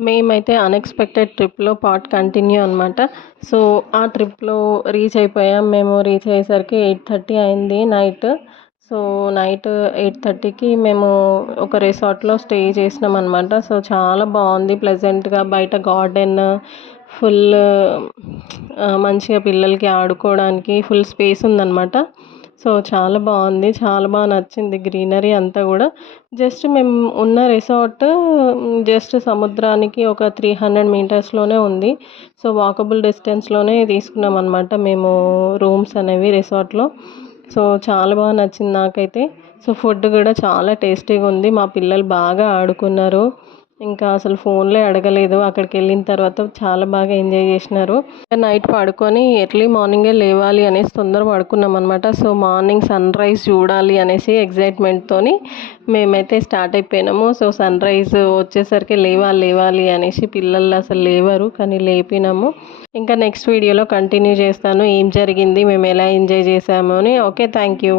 మేమైతే అన్‌ఎక్స్‌పెక్టెడ్ ట్రిప్‌లో part continue అనమాట. సో, ఆ ట్రిప్‌లో రీచ్ అయిపోయాం. మేము రీచ్ అయ్యేసరికి 8:30 అయింది నైట్. సో, నైట్ 8:30కి మేము ఒక రిసార్ట్‌లో స్టే చేసినామనమాట. సో, చాలా బావుంది ప్లెజెంట్‌గా బయట గార్డెన్ ఫుల్ మంచిగా పిల్లలకి ఆడుకోవడానికి ఫుల్ స్పేస్ ఉందనమాట. సో, చాలా బావుంది. చాలా నచ్చింది గ్రీనరీ అంతా గూడా. జస్ట్ మేము ఉన్న రిసార్ట్ జస్ట్ సముద్రానికి ఒక 300 మీటర్స్‌లోనే ఉంది. సో, వాకబుల్ డిస్టెన్స్‌లోనే తీసుకున్నామనమాట మేము రూమ్స్ అనేవి రిసార్ట్‌లో. సో, చాలా నచ్చింది నాకైతే. సో, ఫుడ్ గూడా చాలా టేస్టీగుంది. మా పిల్లలు బాగా ఆడుకున్నారు. ఇంకా అసలు ఫోన్లే అడగలేదు. అక్కడికెళ్ళిన తర్వాత చాలా బాగా ఎంజాయ్ జేసినారు. నైట్ పడుకొని ఎర్లీ మార్నింగే లేవాలి అనేసి తొందర పడుకున్నామనమాట. సో, మార్నింగ్ సన్‌రైజ్ చూడాలి అనేసి ఎక్సైట్‌మెంట్‌తోని మేమైతే స్టార్ట్ అయిపోయినాము. సో, సన్‌రైజ్ వచ్చేసరికి లేవాలి అనేసి పిల్లలు అసలు లేవరు. కానీ లేపినాము. ఇంకా నెక్స్ట్ వీడియోలో కంటిన్యూ చేస్తాను. ఏం జరిగింది, మేము ఎలా ఎంజాయ్ చేసాము అని. ఓకే. Thank you.